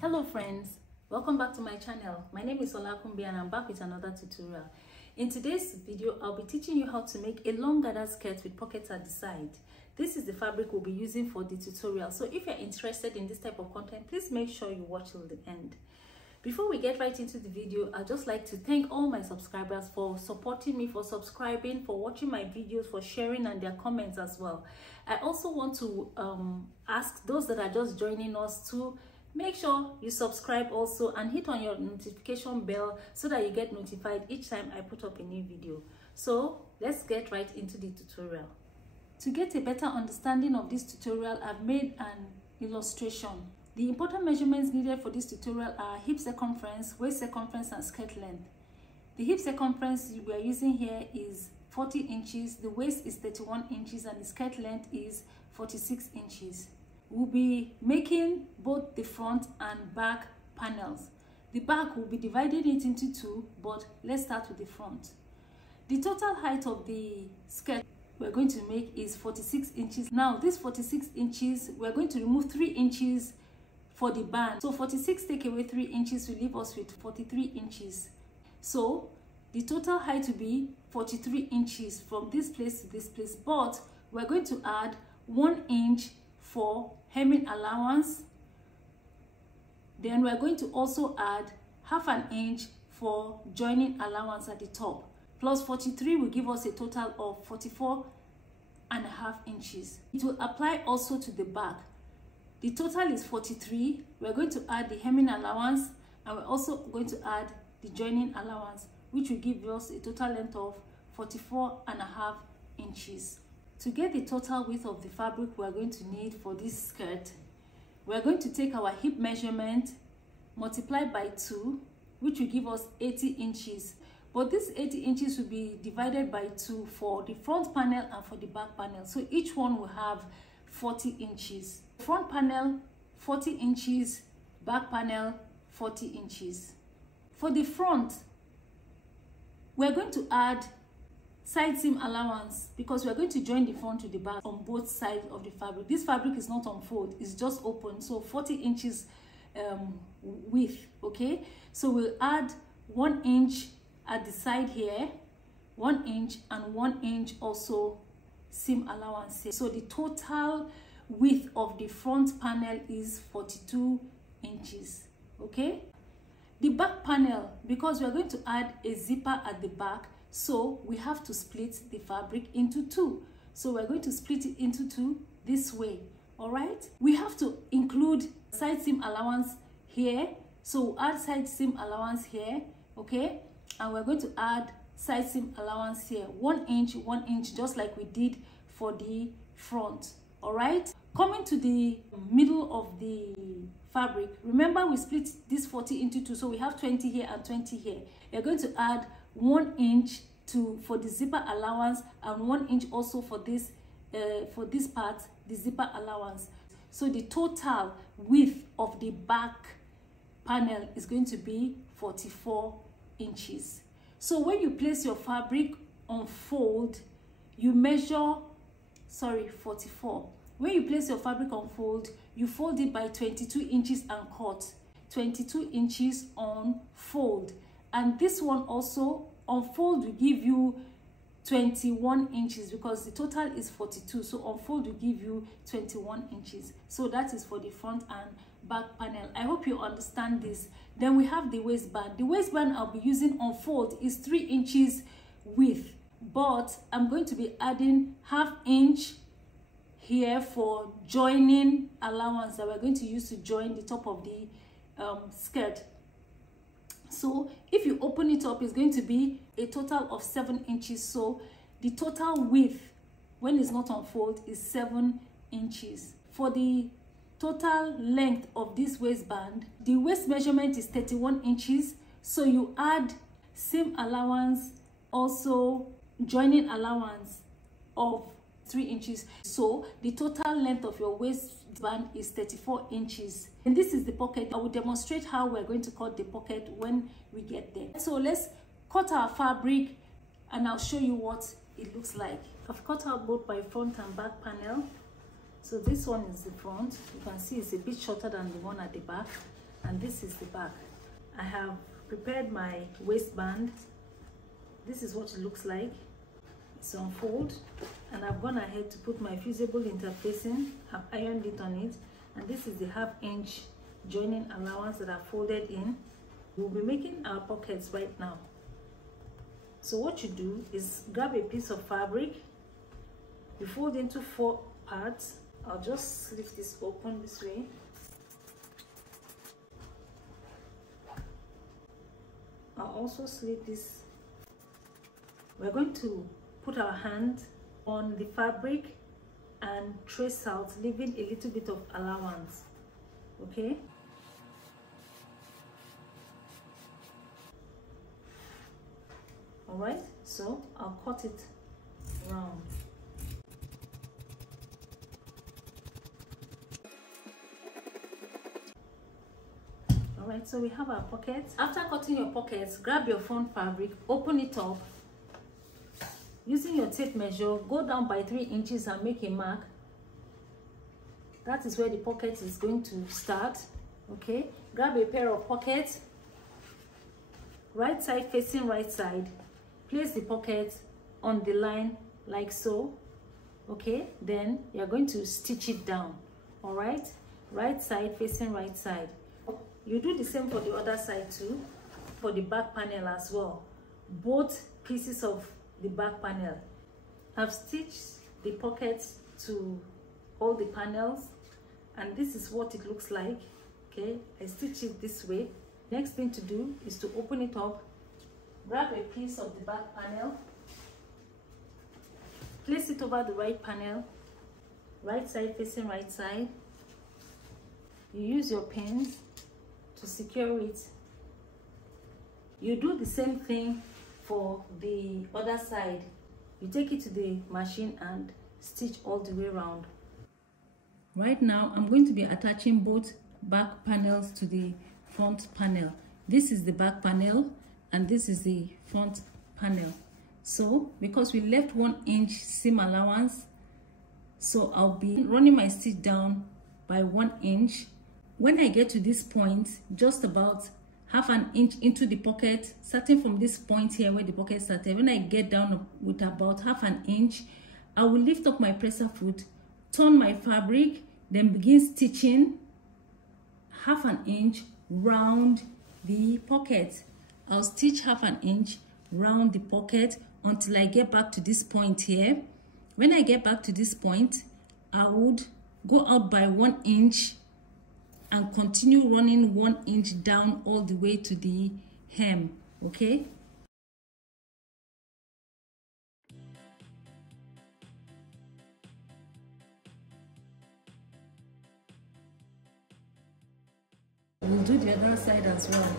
Hello friends, welcome back to my channel. My name is Olakunbi and I'm back with another tutorial. In today's video, I'll be teaching you how to make a long gathered skirt with pockets at the side. This is the fabric we'll be using for the tutorial. So if you're interested in this type of content, please make sure you watch till the end. Before we get right into the video, I'd just like to thank all my subscribers for supporting me, for subscribing, for watching my videos, for sharing and their comments as well. I also want to ask those that are just joining us to make sure you subscribe also and hit on your notification bell so that you get notified each time I put up a new video. So let's get right into the tutorial. To get a better understanding of this tutorial, I've made an illustration. The important measurements needed for this tutorial are hip circumference, waist circumference, and skirt length. The hip circumference we are using here is 40 inches, the waist is 31 inches, and the skirt length is 46 inches. We'll be making both the front and back panels. The back will be dividing it into two, but let's start with the front. The total height of the skirt we're going to make is 46 inches. Now this 46 inches, we're going to remove 3 inches for the band. So 46 take away 3 inches will leave us with 43 inches. So the total height will be 43 inches from this place to this place, but we're going to add 1 inch for hemming allowance. Then we're going to also add half an inch for joining allowance at the top. Plus 43 will give us a total of 44.5 inches. It will apply also to the back. The total is 43. We're going to add the hemming allowance and we're also going to add the joining allowance, which will give us a total length of 44.5 inches. To get the total width of the fabric we're going to need for this skirt, we're going to take our hip measurement, multiply by 2, which will give us 80 inches. But this 80 inches will be divided by 2 for the front panel and for the back panel. So each one will have 40 inches. Front panel, 40 inches, back panel, 40 inches. For the front, we're going to add side seam allowance because we're going to join the front to the back on both sides of the fabric. This fabric is not on fold, it's just open, so 40 inches width. Okay, so we'll add 1 inch at the side here, 1 inch, and 1 inch also seam allowance here. So the total width of the front panel is 42 inches. Okay, the back panel, because we're going to add a zipper at the back, so we have to split the fabric into 2. So we're going to split it into 2 this way. All right, we have to include side seam allowance here, so we'll add side seam allowance here. Okay, and we're going to add side seam allowance here, 1 inch, 1 inch, just like we did for the front. All right, coming to the middle of the fabric, remember we split this 40 into 2, so we have 20 here and 20 here. You're going to add 1 inch for the zipper allowance and 1 inch also for this part, the zipper allowance. So the total width of the back panel is going to be 44 inches. So when you place your fabric on fold, you measure 44. When you place your fabric on fold, you fold it by 22 inches and cut 22 inches on fold, and this one also on fold will give you 21 inches because the total is 42, so on fold will give you 21 inches. So that is for the front and back panel. I hope you understand this. Then we have the waistband. The waistband I'll be using on fold is 3 inches width, but I'm going to be adding half inch here for joining allowance that we're going to use to join the top of the skirt. So if you open it up, it's going to be a total of 7 inches. So the total width when it's not on fold is 7 inches. For the total length of this waistband, the waist measurement is 31 inches. So you add seam allowance, also joining allowance of 3 inches. So the total length of your waistband is 34 inches. And this is the pocket. I will demonstrate how we're going to cut the pocket when we get there. So let's cut our fabric and I'll show you what it looks like. I've cut out both my front and back panel. So this one is the front. You can see it's a bit shorter than the one at the back. and this is the back. I have prepared my waistband. This is what it looks like. It's on fold, and I've gone ahead to put my fusible interfacing. I've ironed it on it, and this is the 1/2 inch joining allowance that I've folded in. We'll be making our pockets right now. So what you do is grab a piece of fabric, you fold into 4 parts. I'll just lift this open this way. I'll also slit this. We're going to put our hand on the fabric and trace out, leaving a little bit of allowance. Okay? Alright, so I'll cut it round. Alright, so we have our pockets. After cutting your pockets, grab your front fabric, open it up. Using your tape measure, go down by 3 inches and make a mark. That is where the pocket is going to start. Okay, grab a pair of pockets, right side facing right side. Place the pocket on the line like so. Okay, then you're going to stitch it down. All right, right side facing right side. You do the same for the other side too, for the back panel as well. Both pieces of the back panel. I've stitched the pockets to all the panels, and this is what it looks like. Okay, I stitch it this way. Next thing to do is to open it up, grab a piece of the back panel, place it over the right panel, right side facing right side. You use your pins to secure it. You do the same thing for the other side. You take it to the machine and stitch all the way around. Right now I'm going to be attaching both back panels to the front panel. This is the back panel and this is the front panel. So because we left 1 inch seam allowance, so I'll be running my stitch down by 1 inch. When I get to this point, just about 1/2 inch into the pocket, starting from this point here where the pocket started, when I get down with about 1/2 inch, I will lift up my presser foot, turn my fabric, then begin stitching 1/2 inch round the pocket. I'll stitch 1/2 inch round the pocket until I get back to this point here. When I get back to this point, I would go out by 1 inch and continue running 1 inch down all the way to the hem. Okay, we'll do the other side as well.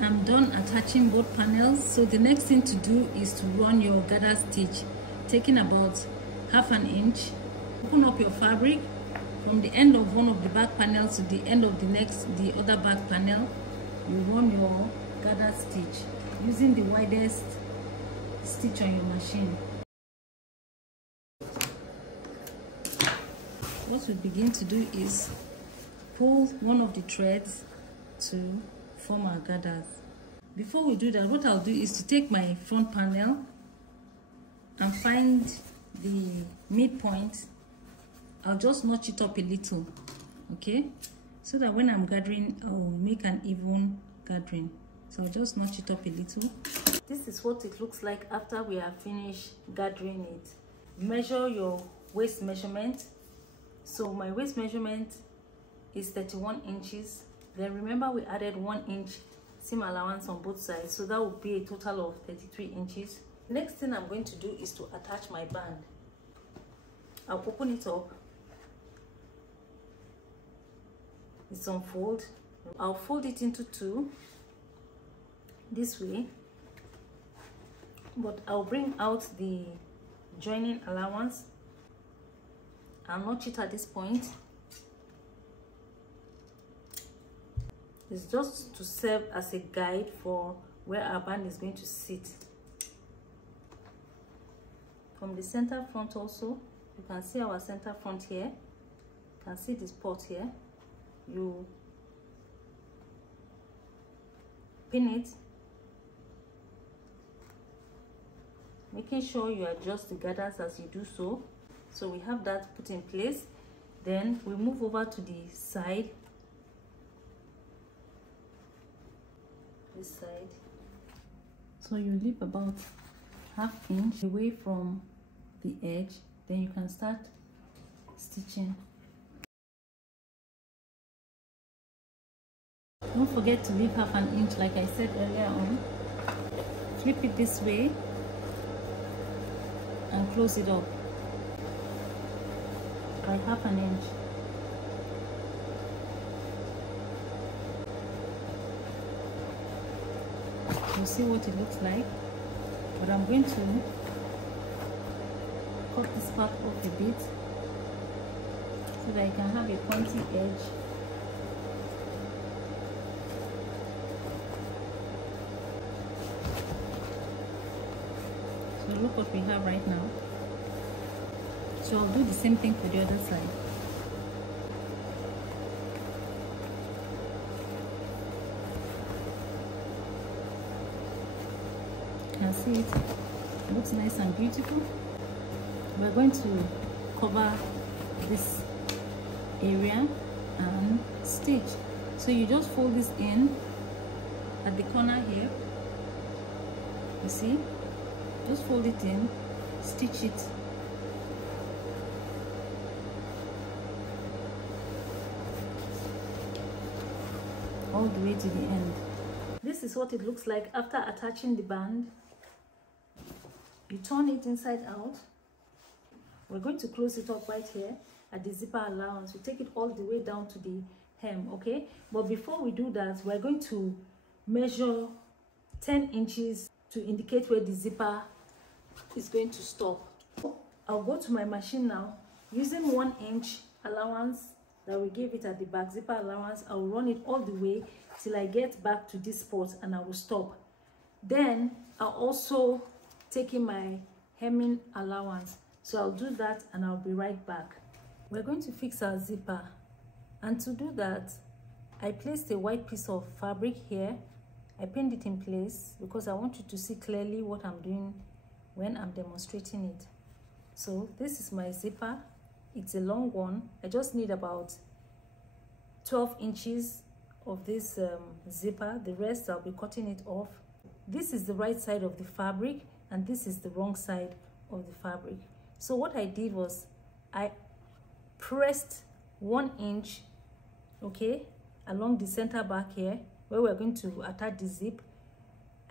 I'm done attaching both panels, so the next thing to do is to run your gather stitch, taking about 1/2 inch. Open up your fabric from the end of one of the back panels to the end of the other back panel. You run your gather stitch using the widest stitch on your machine. What we begin to do is pull one of the threads to form our gathers. Before we do that, what I'll do is to take my front panel and find the midpoint. I'll just notch it up a little, okay, so that when I'm gathering, I'll make an even gathering. So I'll just notch it up a little. This is what it looks like after we have finished gathering it. Measure your waist measurement. So my waist measurement is 31 inches. Then remember we added 1 inch seam allowance on both sides, so that would be a total of 33 inches. Next thing I'm going to do is to attach my band. I'll open it up. It's on fold. I'll fold it into 2 this way, but I'll bring out the joining allowance. I'll notch it at this point. It's just to serve as a guide for where our band is going to sit. From the center front also, you can see our center front here. You can see this spot here. You pin it, making sure you adjust the gathers as you do so. So we have that put in place. Then we move over to the side, this side. So you leave about ½ inch away from the edge, then you can start stitching. Don't forget to leave ½ inch like I said earlier on. Flip it this way and close it up by ½ inch. You'll see what it looks like, but I'm going to cut this part off a bit so that I can have a pointy edge. So look what we have right now. So I'll do the same thing for the other side. You can see it looks nice and beautiful. We're going to cover this area and stitch. So you just fold this in at the corner here. You see? Just fold it in, stitch it. All the way to the end. This is what it looks like after attaching the band. You turn it inside out. We're going to close it up right here at the zipper allowance. We take it all the way down to the hem, okay? But before we do that, we're going to measure 10 inches to indicate where the zipper is going to stop. I'll go to my machine now. Using 1 inch allowance that we gave it at the back, zipper allowance, I will run it all the way till I get back to this spot and I will stop. Then I'll also take in my hemming allowance. So I'll do that and I'll be right back. We're going to fix our zipper, and to do that I placed a white piece of fabric here. I pinned it in place because I want you to see clearly what I'm doing when I'm demonstrating it. So this is my zipper. It's a long one. I just need about 12 inches of this zipper. The rest I'll be cutting it off. This is the right side of the fabric and this is the wrong side of the fabric. So what I did was I pressed 1 inch, okay, along the center back here where we're going to attach the zip.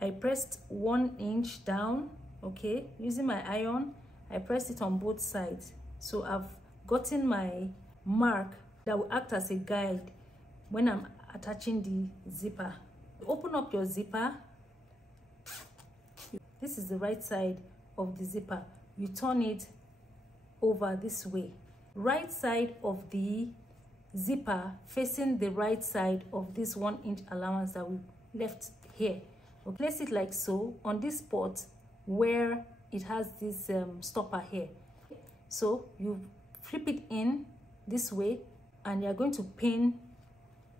I pressed 1 inch down, okay, using my iron. I pressed it on both sides. So I've gotten my mark that will act as a guide when I'm attaching the zipper. Open up your zipper. This is the right side of the zipper. You turn it over this way. Right side of the zipper facing the right side of this 1 inch allowance that we left here. We'll place it like so on this spot where it has this stopper here. So you flip it in this way and you're going to pin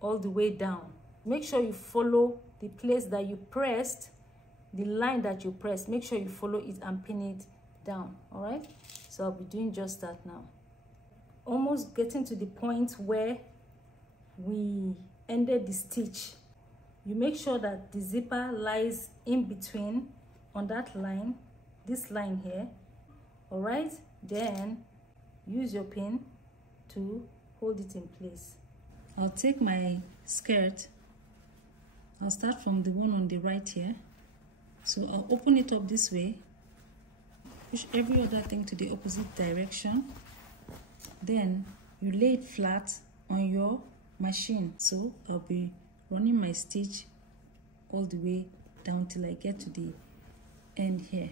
all the way down. Make sure you follow the place that you pressed, the line that you pressed. Make sure you follow it and pin it down. All right, so I'll be doing just that now. Almost getting to the point where we ended the stitch. You make sure that the zipper lies in between on that line, this line here. All right, then use your pin to hold it in place. I'll take my skirt. I'll start from the one on the right here. So I'll open it up this way, push every other thing to the opposite direction. Then you lay it flat on your machine. So I'll be running my stitch all the way down till I get to the end here.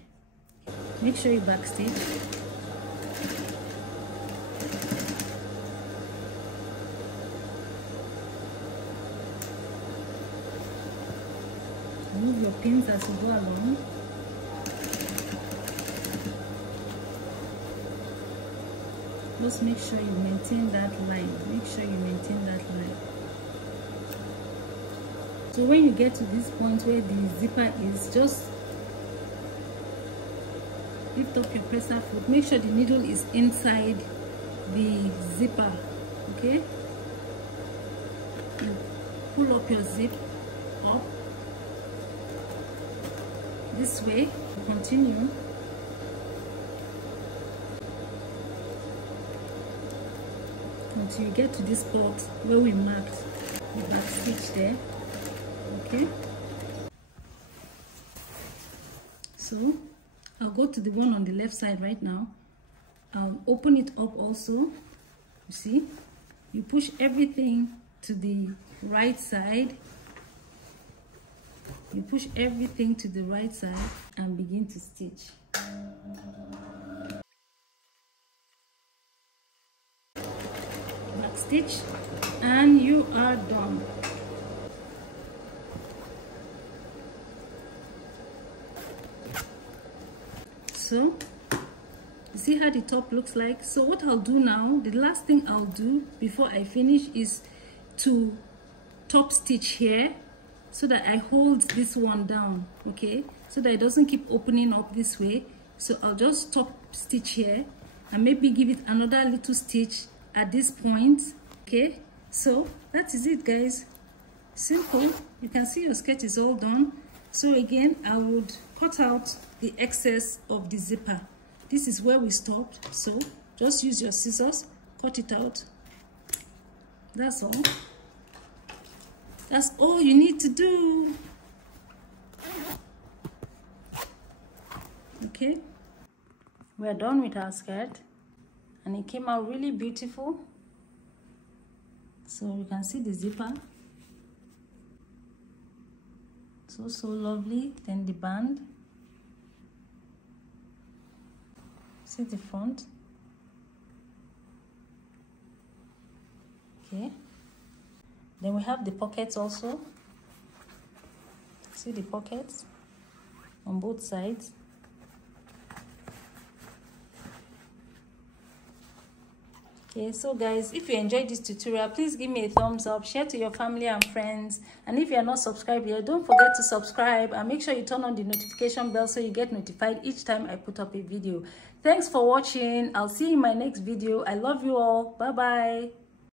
Make sure you backstitch. Move your pins as you go along. Just make sure you maintain that line. Make sure you maintain that line. So when you get to this point where the zipper is, just lift up your presser foot. Make sure the needle is inside the zipper, okay? And pull up your zip up this way. Continue. Until you get to this spot where we marked the back stitch there, okay? So I'll go to the one on the left side right now. I'll open it up also. You see, you push everything to the right side. You push everything to the right side and begin to stitch. Back stitch, and you are done. So you see how the top looks like. So what I'll do now, the last thing I'll do before I finish is to top stitch here, so that I hold this one down, okay, so that it doesn't keep opening up this way. So I'll just top stitch here and maybe give it another little stitch at this point, okay? So that is it, guys. Simple. You can see your skirt is all done. So again, I would cut out the excess of the zipper. This is where we stopped, so just use your scissors, cut it out. That's all. That's all you need to do. Okay, we're done with our skirt, and it came out really beautiful. So you can see the zipper, so lovely. Then the band, see the front. Okay, then we have the pockets also. See the pockets on both sides. Okay, so guys, if you enjoyed this tutorial, please give me a thumbs up, share to your family and friends, and if you are not subscribed yet, don't forget to subscribe and make sure you turn on the notification bell so you get notified each time I put up a video. Thanks for watching. I'll see you in my next video. I love you all. Bye bye.